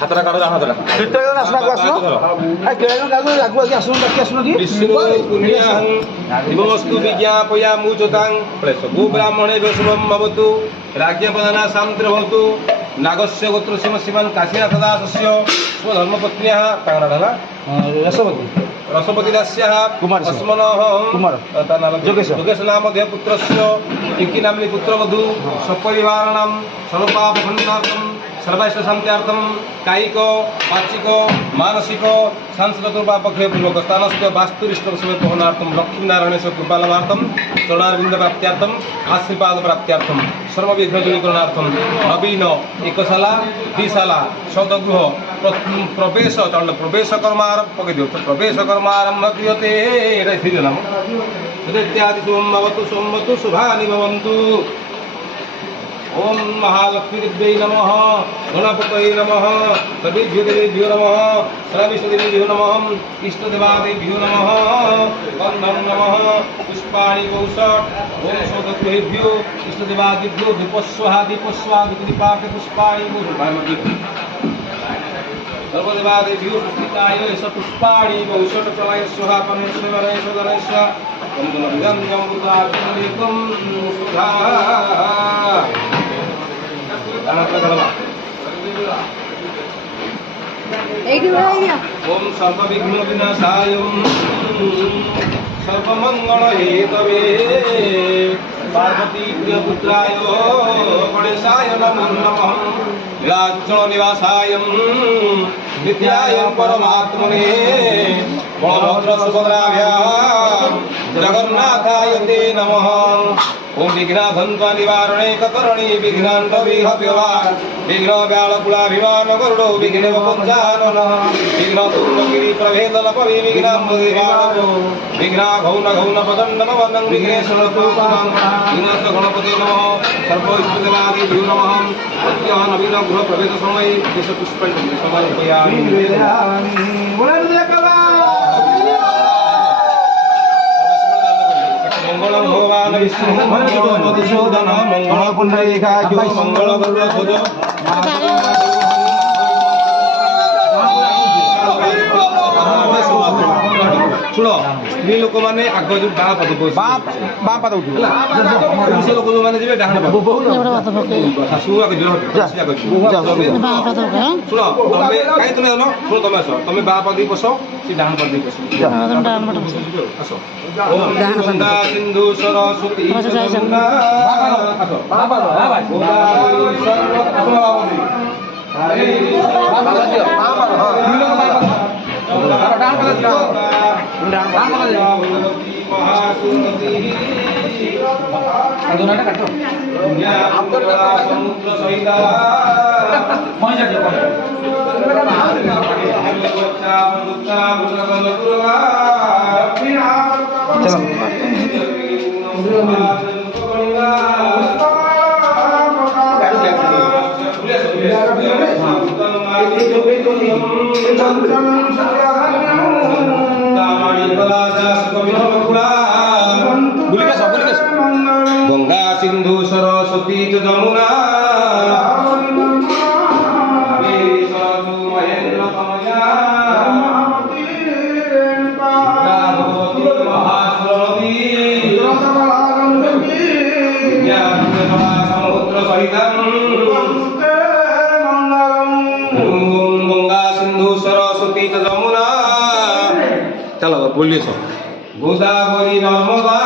হাতটা কাটো হাতটা বিষ্ণু বিজ্ঞাপয়া মুচতাং গো ব্রাহ্মণে শুভম ভবতু রাজ্ঞপদানা সান্ত্রভর্তু নাগস্য গোত্র সীম সীমান কাশীনাথ দাসস্য স্বধর্মপত্ন্যা তাঙ্গনা ঢালা রসবতী রসপতি দাস্যাः কুমার অস্মনঃ কুমার যোগেশ নাম দেহ পুত্রস্য টিঙ্কি নাম্নী পুত্রবধূ সপরিবারাণাম সর্বপাপখণ্ডনার্থম सर्वैश्व शांत्यार्थम कायिक वाचिक मानसिक सांस्कृतिक पापक्षयपूर्वक स्थानस्य वास्तुरिष्ट पवनार्थम लक्ष्मी नारायण कृपालवार्थम चरणारविंद प्राप्त्यार्थम आशीर्वाद प्राप्त्यार्थम सर्वविघ्न दूरीकरणार्थम नवीन एकशाला द्विशाला सौदगृह प्रवेश चरण प्रवेश कर्मारंभ प्रवेश कर्मारंभ क्रियते नाम इत्यादि सोमवतु शुभानि भवन्तु। ओम महालक्ष्मी देव्यै नमः गणपतये नमः सर्वेभ्यो देवेभ्यो नमः सर्वेष्टदेवेभ्यो नमः इष्टदेवादेभ्यो नमः बन्धं नमः पुष्पाणि कौशट ओम सौदगृहेभ्यो इष्टदेवादिभ्यो दीपस्वाहा दीपस्वाहा पुष्पाणि कौशट सर्वदेवादेभ्यो पुष्पिताय स पुष्पाणि कौशट प्रलय स्वाहा परमेश्वराय सदनस्य वन्दनं बुद्धात्मनेकं सुधा ओम सर्वविघ्न विनाशाय सर्वमंगल हेतवे पार्वती प्रियपुत्राय गणेशाय नमो नमः नीलाचल निवासाय नित्याय परमात्मने बलभद्र सुभद्राभ्यां जगन्नाथाय ते नमः। ओम विघ्नाधन्त्वा निवारणे कतरणे विघ्नान्त विहव्यवा विघ्न व्यालकुलाभिमान गरुडो विघ्नेव पञ्चानन विघ्न तुण्डगिरि प्रभेदल पवि विघ्नाम्बदेवाणो विघ्ना घौन घौन पदण्डम वन्दं विघ्नेश्वर तूपनं विघ्नस्य गणपते नमः सर्वैष्टदेवादिभ्यो नमः सत्यः नवीन गृह प्रवेश समये देशपुष्पं समर्पयामि। मंगलम भगवान विष्णु मंगल मधुसूदन मंगल पुंडरीकाक्ष मंगल गरुड़ध्वज शुण स्त्री लोक मैंने आग जो बाँ पद बाँ पद पुरुष लोक जो मैंने जी डाण पद शाशु आगे शुण तुम कहीं तुम जान शुण तुम आस तुम बाँ पद बस सी डाण पद बस आस गंगा सिंधु सरस्वती समुद्र सहित गंगा सिंधु सरस्वती च जमुना महेंद्र कमया समुद्र सहित गंगा सिंधु सरस्वती च जमुना चलो बोलिए सब गोदावरी नर्मदा